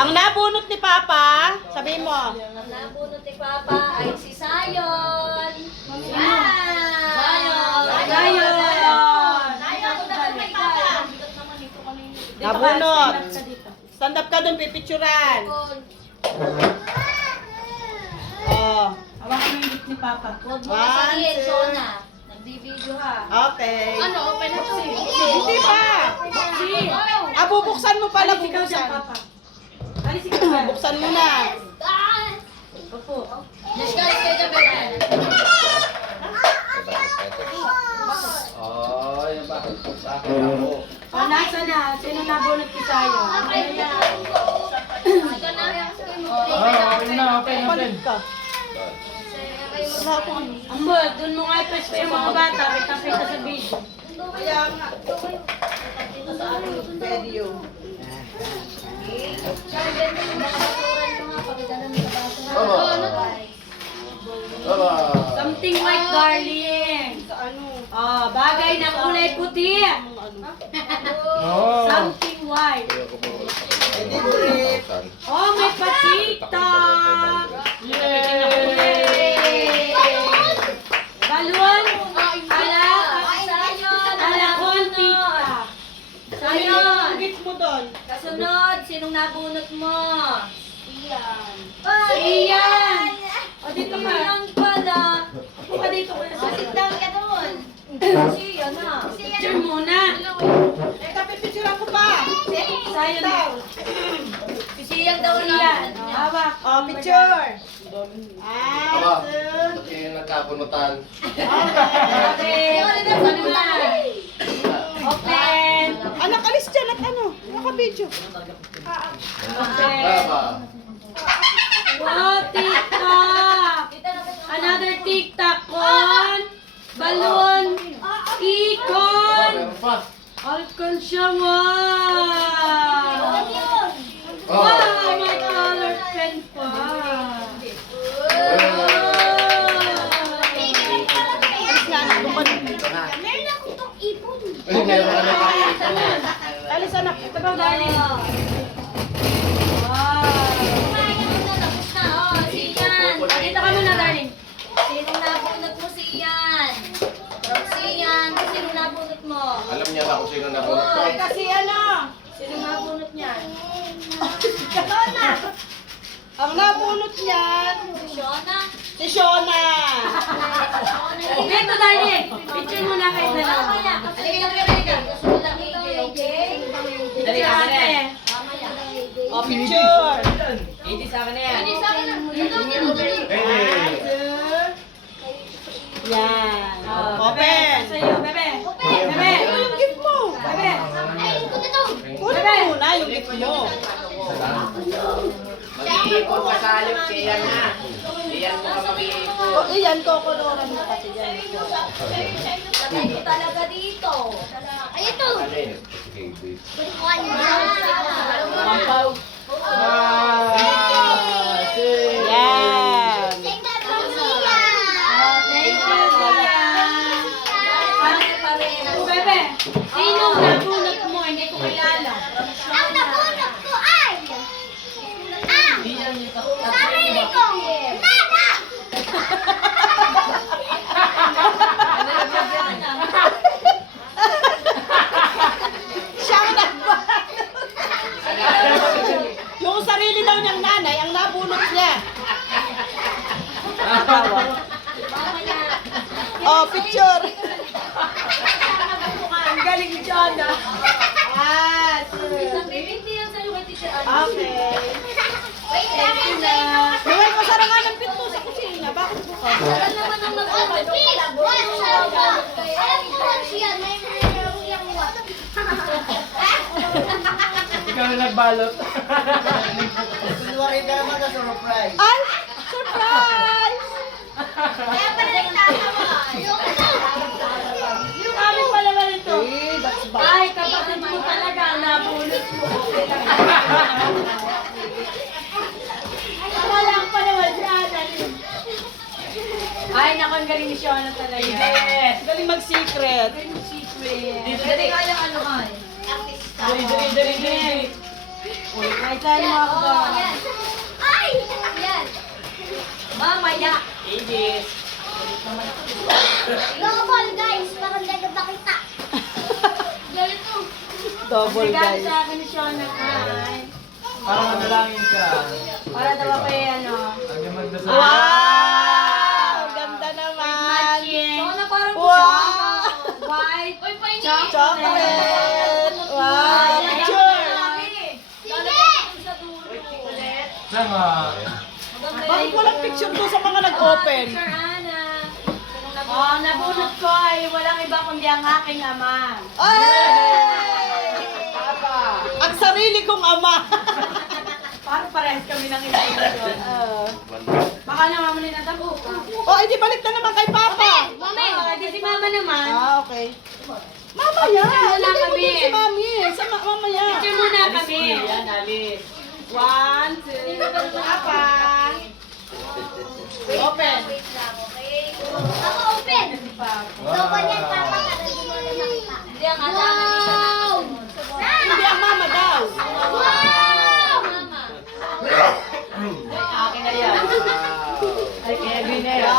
Ang nabunot ni Papa, sabihin mo. Ang nabunot ni Papa ay si Sayon. Sayon! Nabunot. Stand up ka dun, pipicturan. Oh. Hawakan mo yung lip ni Papa. Huwag mo kasahin, Shona. Nagbibideo ha. Okay. Open up si. Hindi pa. Bubuksan mo pala, Alis ikaw dyan, bubuksan. Papa. Alis ikaw dyan. Buksan mo na. Opo. Disguise kayo dyan, bebe. Oh, yan bakit? Bakit ako? O, nasa na? Sino nabunot ko sa'yo? Open na, open. Balik ka. Ang bud, dun mo nga i-press pa yung mga bata. Kita sa video. Kaya nga. Dito sa ating video. Baba. Something white, darling. Sa ano? Oh, bagay na kulay puti. Oh. Something white. Edit. Oh, may pa-TikTok. Yay! Balon. Ala kon TikTok. Sayon. Git mo doon. Kasunod, sinong nabunot mo? Iyan. Iyan. O, dito ka. Iyan pala. Upo ka dito. Sit down ka doon. Siya na. Picture muna. Teka, pipicturan ko pa. Sayon daw. Siyang daw Iyan. na. Hawak. Oh, picture. Aba, Two. ba't kayo nagkapunutan? Okay. Ano na? Open. Anak, alis dyan at ano? Naka-video. Open. Baba. Wow, TikTok. Another TikTok kon. Balon. Ikon. Meron pa. Alcon siya, wow. Oh. Wow, may color pen pa. Alis na, anak. Bumalik. Ay, meron ka na pa. Alis, anak. Ito bang galing? Wow. Dito ka muna, darling. Sinong nabunot mo si Ian? Si Ian, sinong nabunot mo? Alam niya ba kung sino nabunot ko? Eh, kasi ano? Sinong nabunot niya? Ang nabunot niyan, Shona? si Shona. Dito, darling. Picture muna kayo dalawa. Mamaya, kasi halika. Kasunod lang ito, okay? Dali ka ate. Mamaya. Oh, picture. Hindi sa akin na yan. Hindi sa akin na. Ito, Hey! Yan. Oh, Open. Sa'yo, bebe. Bebe. Bebe. Yung gift mo. Bebe. Ay, ikot ito. Kunin mo muna yung gift mo. Mag-iipon ka sa alip, siyan na. Siyan mo ka mag-iipon. Oh, iyan, kokoloran mo kasi dyan. Lagay ko talaga dito. Ay, ito. Alin? Kuhan na. Pampaw. Ah, see. Yan. Thank you, Tia. Bebe, sino nabunot mo? Hindi ko kilala. Ang nabunot ko ay sarili ko. Nana! Siya ang nabunot. Yung sarili daw niyang nanay, ang nabunot niya. Oh, picture. Ang galing ni Jonna. Ah, sir. Hindi yan sa'yo kay Teacher Ann. Okay. Noel, masara nga ng pinto sa kusina. Bakit bukas? Wala naman ang nag-open. Ikaw na nagbalot. Kunwari ka naman na surprise. Ay! Surprise! Kami pala ba nito? Eh, that's bad. Ay, kapatid mo talaga ang nabunot mo. Wala pa naman si Ana. Ay, naku, ang galing ni Shona talaga. Yes! Galing mag-secret. Secret. Dali nga yung ano ka. Dali. May sign mo ako. Oh, yan. Ay! Yan. Mamaya. Aegis. Double, guys. Parang gagawin na kita. Ganito. Double guys. Sa akin ni Shona ay. Parang manalangin ka. Para daw ako ano. Hanggang magdasal. Wow! Ganda naman. So, na parang Wow! white. Uy, pahingi. Chocolate! Wow! Picture! Sige! Sama. Bakit walang picture doon sa mga nag-open? Sir Ana. Oh, nabunot ko ay walang iba kundi ang aking ama. Ay! Ang sarili kong ama. Parang parehas kami ng inspiration. Baka naman mo ninatabo ka. Oh, edi balik na naman kay Papa. Mami! Di si Mama naman. Okay. Mamaya! Picture muna Lagay mo kami. dun si Mami. Mamaya. Picture muna kami. Yan, alis. 1, 2, Papa. Open. Wait lang, okay? Ako open! Double yan, Papa. Para di mo na makita. Hindi ang wow! Hindi ang mama daw. Wow! Mama. Akin na yan. Ay, Kevin na yan.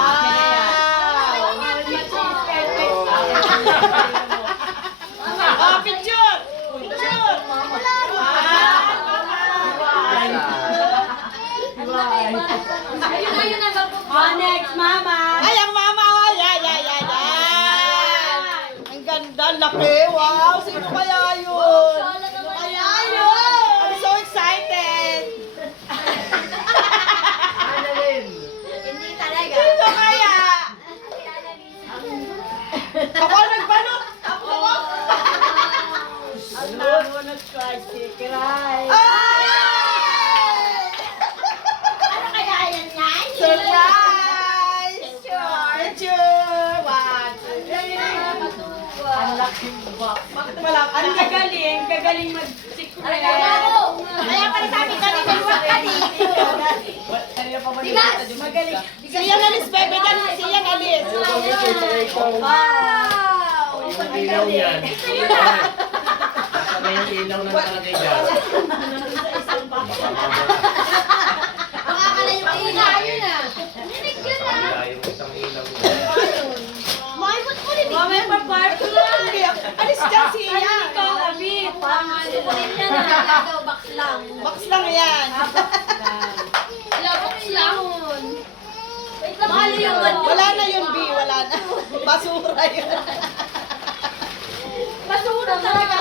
Oh, picture! Picture! Ayun, ayun na. Oh, next, mama. Ay, ang mama. Ay, ay, ay, ay, ay. Ang ganda, laki. Wow, sino kaya yun? Sino kaya yun? I'm so excited. Hindi talaga. Sino kaya? Ako ang nagbalot. Ako. Ang nabunot ko ay si Kiray. Ano kaya yan yan? Surprise! Picture! 1, 2, 3. Ang laking box. Bakit wala? Ang gagaling mag-secret. Kaya pala sabi ka ni Maluwag ka dito. Kanina pa ba Digas! Magaling. Siyang alis, bebe. Siyang alis. Wow! Yung ilaw yan. May ilaw na nakalagay dyan. Baka pala yung ilaw yun ah. Ninig yun ah. Wala yung isang ilaw. Maimot ko rin. Mamaya pa parto lang. Alis dyan siya. Ikaw, Abit. Sukunin niya na. Ito, box lang. Box lang yan. Wala, box lang. Wait lang, mahal yung Wala na yun, B. Wala na. Basura yun. Basura talaga.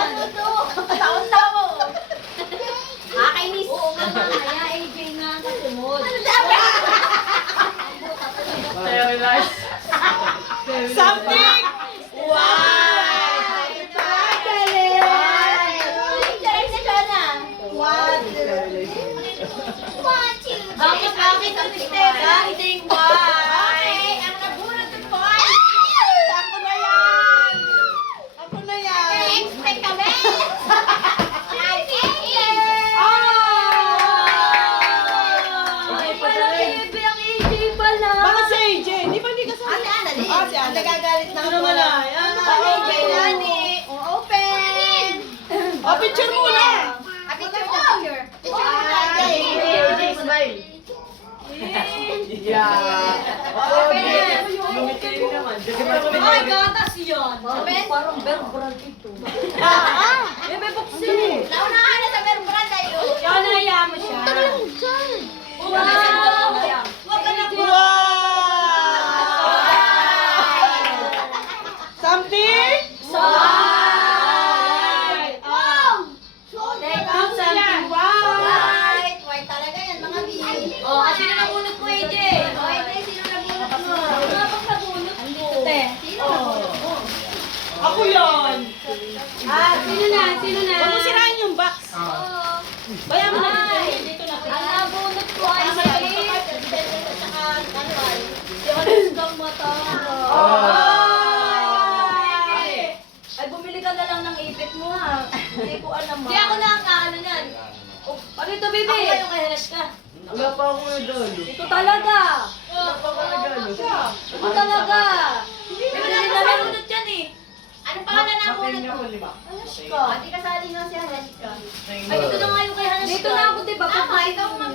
Taon-taon. Nakakainis. Oo nga, kaya AJ nga kasunod. Sterilize. Something. Wow! Galing! Bakit ang mistera? Something white! Ang nabunot ko ay Ako na yan! Ako na yan! expect kami. Ay, pala AJ ang AJ pala. Baka si AJ, di ba hindi kasama? Ate Annalyn. Ah, si Annalyn. Nagagalit na Ano naman ah? AJ Nani. Open. Oh, picture muna! A picture na picture. Picture muna. AJ. Smile. Yeah. Okay. Lumiti naman. Ay, gatas yun. Open. Parang verbal ito. Bebe, buksin eh. Naunahan na sa meron brand ay. Yan, naya mo siya. Wow! Wag ka na po. Wow! Something? White! Wow. Something white! White talaga yan mga B. Oh, kasi na nabunot ko, AJ. Okay, sino nabunot mo? Kapag nabunot ko. Sino? Ako yun! Sino na? Sino na? Huwag mo sirain yung box. Bayan mo na Ay, dito na. ang nabunot ko ay si Ay, bumili ka na lang ng ipit mo ha. Hindi ko alam ha. Di ako na ang kaano niyan. Ano ito, baby? Ako yung kahilas ka. Wala pa akong nagano. Ito talaga. Wala pa akong nagano. Ito talaga. Bibili na nabunot yan eh. Ano pangalan na ako na to? Anushka. Ate kasali nga si Anushka. Ay, dito na nga yung kay Hanushka. Dito na ako, diba? Tama, ikaw ang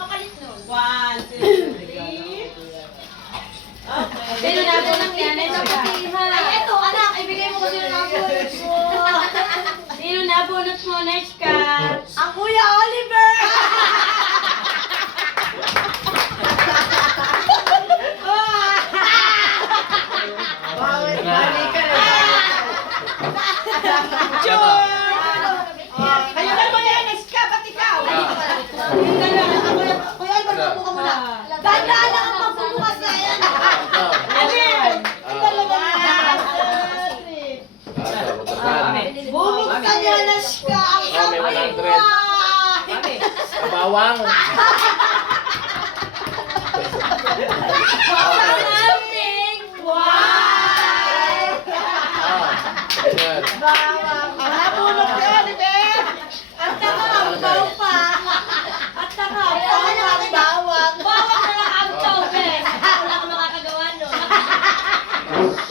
kapalit nun. 1, 2, 3. Okay. Sino na po ng nanay sa patiha? Ay, eto, anak, ibigay mo ko sino na ako. Sino nabunot mo, Neshka? Ang Kuya Oliver! Mali ka na. Sure! Kayo na mo yan, Iska, ba't ikaw? Kuya Oliver, mabuka mo na. Dandaan lang ang pagbubukas na yan. Alin? Talaga bumuksan niya na siya ang sabi mo. Bawang. Something! Wow! Ayan. Ang nabulok ni Oliver. At saka ang baw pa. At saka ang bawang. Bawang na lang ang tawag. Wala akong makakagawa nun.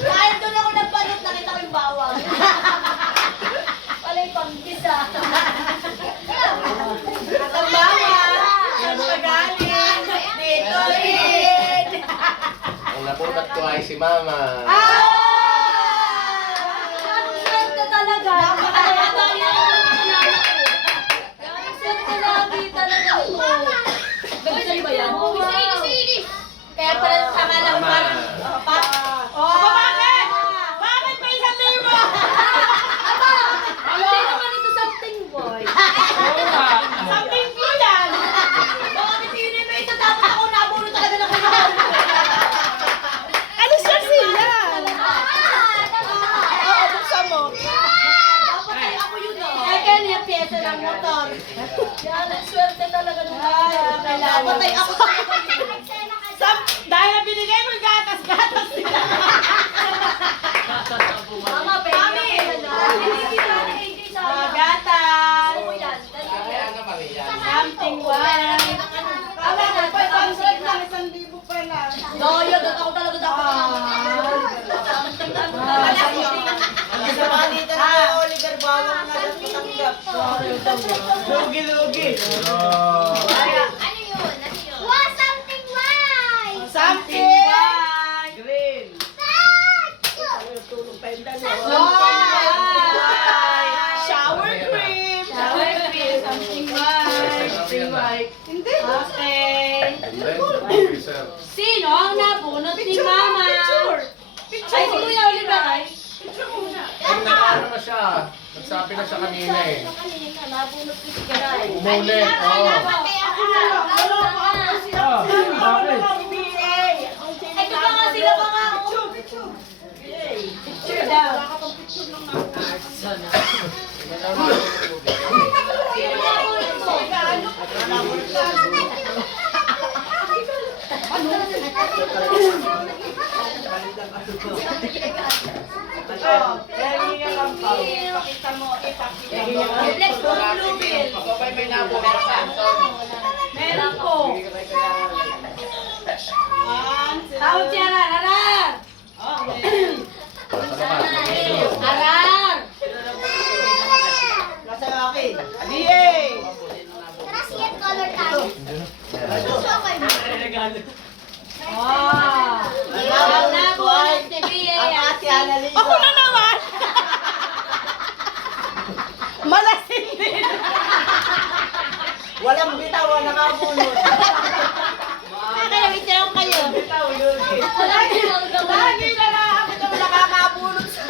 Dahil doon ako nagbalot, nakita ko yung bawang. Wala yung panggisa. At ang bawang, ang pagaling, dito rin. Ang napunat ko ay si Mama. Anong swerte talaga? Napakalaga yan ang mga ko. Anong swerte lagi talaga ito. Ganda ba yan? Kaya pala sa kalang parang... Bakit? Bakit may 1,000? Hindi naman ito something boy. Something po yan. Bakit yun yung ito? Dapat ako nabuno talaga ng kanya. Ano siya sila? Oo, buksan mo. Dapat ay ako yun Ay, kanya pyesa ng motor. Yan, ang swerte talaga ng Dapat ay ako talaga yun. Dahil binigay mo yung gatas nila. Mama, baby. Hindi kita na AJ sa akin. Gatas. Ano yan? Kaya naman yan. Something one. Ala, nagpa-translate lang 1,000 pala. Doyo, doon ako talaga dapat. Ang sa mga dito na Oliver bawang na natanggap. Lugi-lugi. Ano yun? Wow, something white! Something white. Green. Shower cream. Shower cream. Something white. Hindi. Okay. Sino ang nabunot ni Mama? Ay, si Kuya Oliver ay. Nag-ano na siya. Nagsabi na siya kanina eh. Kanina, nabunot ni si Garay. Umuli. Oo. Ito pa nga, sila pa nga. Picture daw. Sino nabunot mo? Ipakita mo. Let's go, Bluebill. Kapag may nabuhat ka, Meron po. Tawag si Arar, Arar! Arar! Nasa akin. DA! Tara, siyan color tayo. Gusto ko kayo. Wow! Ang nabunot ni BA. Ako na naman! Malasing din! Walang bitaw, nakabunod. Nakalawit na lang kayo. Bitaw, lugi. Lagi na lang daw walang Lagi na lang ako nakakabunod sa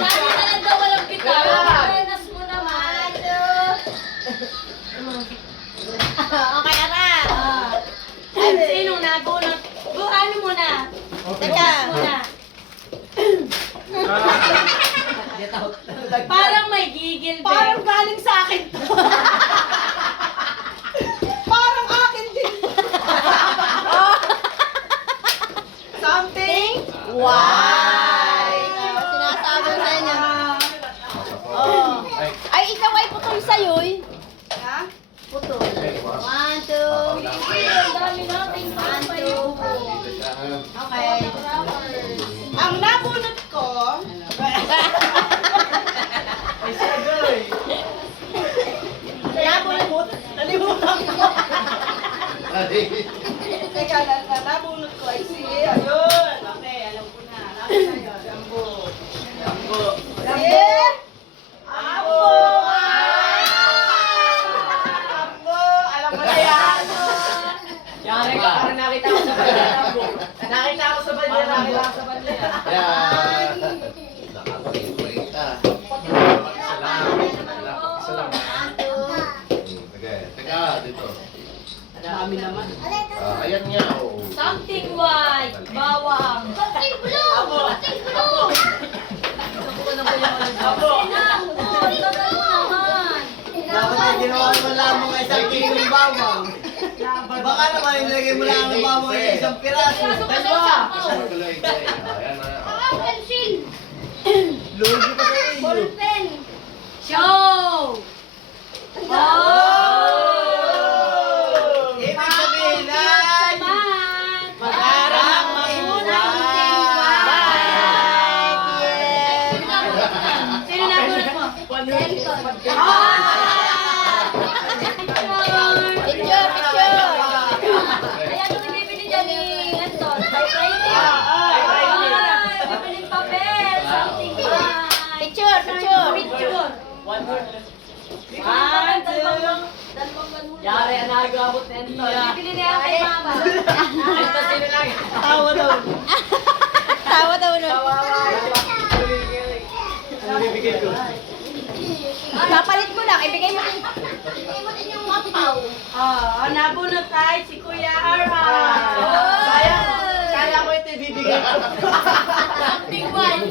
Lagi na lang daw walang bitaw. Awareness mo naman. Okay, Arar. Sinong nabunot? Ano muna? Teka. Muna. Parang may gigil din. Parang galing sa akin to. Parang akin din. Something white. Sinasabi ko sa inyo. Oh. Ay, ikaw ay putol sa'yo eh. Ha? Putol. 1, 2, Ang dami nating pampayo. Okay. Ang nabunot ko, Teka, nabunot ko ay si... Ayun! Okay, alam ko na. Alam ko na yun. Jambo. Jambo. Si... Ambo! Ambo! Alam mo na yan! Yari ka, parang nakita ko sa bandera mo. Nakita ko sa bandera. Nakita ko sa bandera. Yan. Nakapag-ibig ka. Salamat. Okay, teka, dito. Dami naman. Ayan nga, oh. Something white. Bawang. Something blue! Something blue! Ambo! Sinang. Oh, tagal mo naman. Dapat ay ginawa mo lamang ay isang kilong bawang. Baka naman ilagay mo lang ang bawang ay isang piraso. Piraso ka sa Dalawa. isang pao. Isang kulay, ayan na. Ah, pencil! Lugi pa sa iyo. Ball pen! Show. Ibig sabihin ay Saman. Mag-aral ang mabuti. Sino nabunot mo? Picture, picture. Ayan, kung bibili dyan ni Anton. Typewriting. Bibiling papel. Something white. Picture, picture. Picture. One word. One, two. Yari, ang nagabot na ito. Bibili niya yan kay mama. Ito sino lang. tawa daw. Tawa daw nun. Ano bibigay ko? Papalit mo lang. Ibigay mo din. Ibigay mo din yung mapaw. Nabunot tayo si Kuya Arha. Kaya ko ito ibibigay ko. Something white.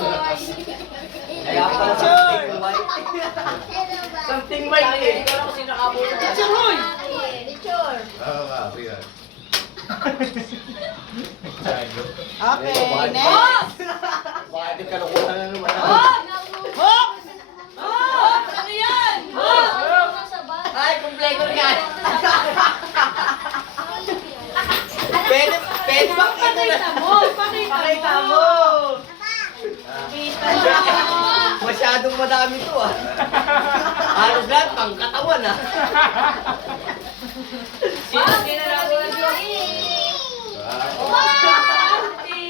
Kaya pala something white. Something white eh. Hindi ko alam kung sino nakabunot. Picture, Roy! Picture. Sige. Okay, next. Boss! Baka ito kalukuhan na naman. Hop! Oh! Ano yan? Oh! Ay, kumpleto yan. Pwede ba Pakita mo! Pakita Pakita mo! mo. Pakita mo! Masyadong madami to ah. Halos lahat pang katawan ah. Sino nabunot mo?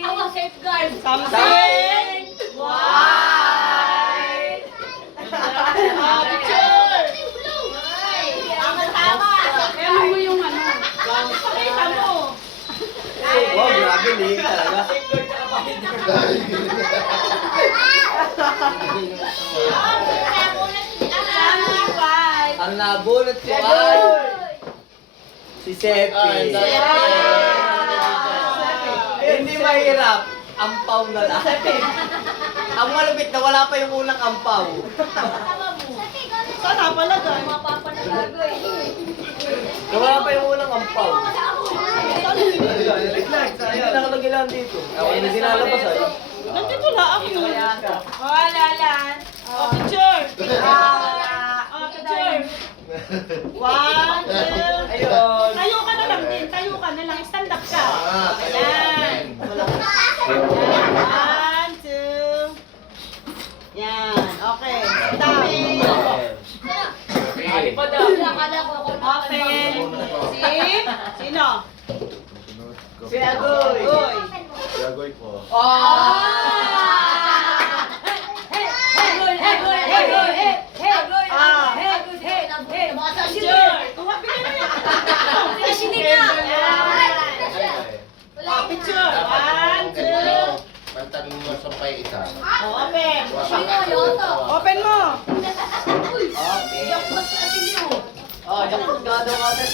Ako, safeguard. Something white! Picture! Tama. Kaya mo yung ano. Pakita mo. Wow, grabe liig talaga. Something white! Ang nabunot ko ay si Sepi. Hindi mahirap. Ampaw na lang. Ang malupit na wala pa yung unang ampaw. Saan napalagay? Mapapanalago eh. Na wala pa yung unang ampaw. Hindi nakalagay lang dito. Ako yung dinalabas ay. Nandito lang ako. Wala lang. Oh, picture! Oh, picture! One, two. Ayun. Tayo ka na lang din. Tayo ka na lang. Stand up ka. Ayan. Ayan. One, two. Yan. Okay. Stop. Open. Sino? Si Agoy. Uy. Gagoy po. Picture. Kumapi ka na yan. Picture. One, two. Pantanin mo sa pay isa. Oh, open. Open mo. Oh, diyan ko gado ka na.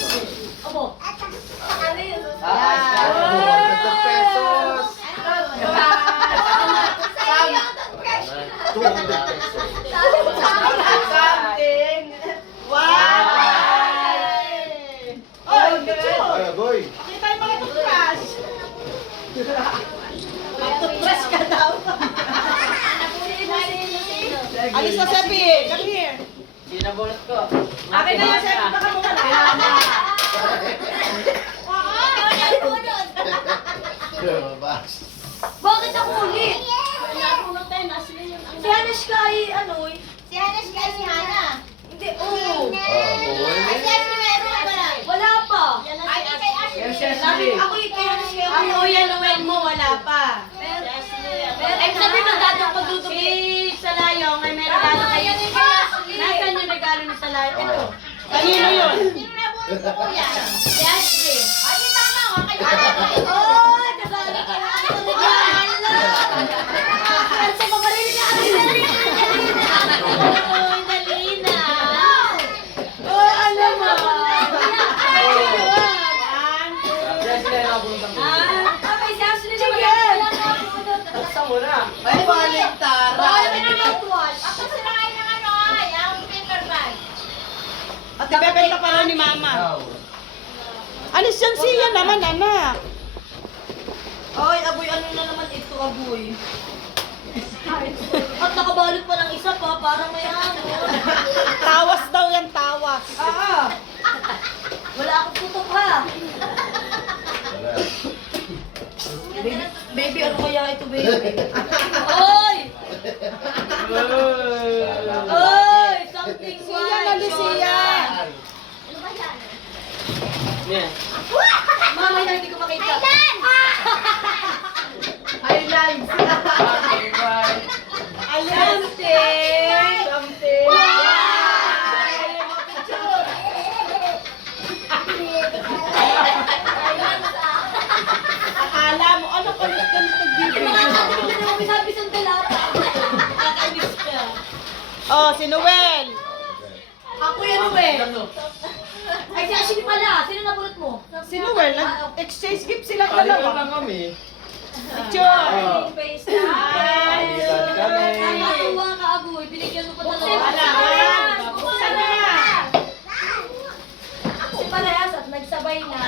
pesos. 200 pesos. Something. One. Oh, picture. Ay, Gagoy. Pakita yung mga toothbrush. Mag-toothbrush ka daw. Alis na, Sepi. Come here. Sino nabunot ko? Akin na yung Sepi. Baka mo ka na. Lumabas. Bakit ako ulit? Si Hanash ka ay ano eh. Si Hana, si Hana. Hindi, oo. Ay, si Ashley meron ba lang? Wala pa. Ay, kay Yan si Sabi, Ashley. ako ang Kuya Noel mo, wala pa. Eh, sabi mo dati ang pagdudugi. Si Salayong ay may regalo kayo. Nasaan yung regalo ni Salayong? Ito. Kanino yun? Sino nabunot ko kuya? Si Ashley. Ay, di tama ko. Kayo. Oh, kasali ka na. Kasi mabalik na ako. Oh, Dalina. Oh, alam mo. Si Ashley ay nabunod ko. Okay, si Ashley naman. Buksan mo na. Ay, baliktara. Bawal ka na mouthwash. Ako sirain ng ano ay, ang paper bag. At ibebenta pa rin ni Mama. Alis yan siya naman, anak. Ay, aboy, ano na naman ito, aboy? At nakabalot pa ng isa pa, parang may ano. Tawas daw yan, tawas. Wala akong tutok ha. Wala. Baby, ano kaya ito, baby? Oy! Wala. Oy! Something Siya na, Lucia. Ano ba yan? Yan. Mama, hindi ko makita. Highlights. Something! Something. Akala mo, ano ka ganito Yung mga katigil na naman sabi sa dalata. Nakakainis ka. Oh, si Noel. Ako yan, Noel. Ay, si Ashley pala. Sino nabulot mo? Si Noel, nag-exchange gift sila Kalimutan dalawa. lang kami. Picture. Face time. Kalimutan kami. Nakakatuwa ka, Agoy. Binigyan mo pa Wala talaga. ka. Buksan na. Si Palayas at nagsabay na.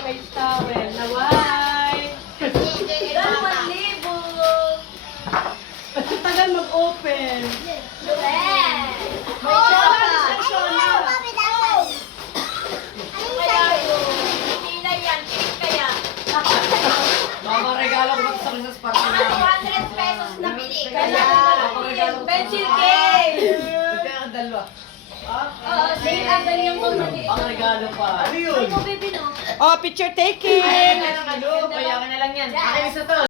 Face towel. Naway. 2,000. Ang tagal mag-open. May isa pa. Mama, regalo ko ba sa Christmas party na? 200 pesos na bili. Pencil case. Kaya ang dalawa. Sige, ang ganyan mo nag- Ang regalo pa. Ano yun? Ito, baby, no? Oh, picture taking. Ano? Payakan na lang yan. Akin isa to.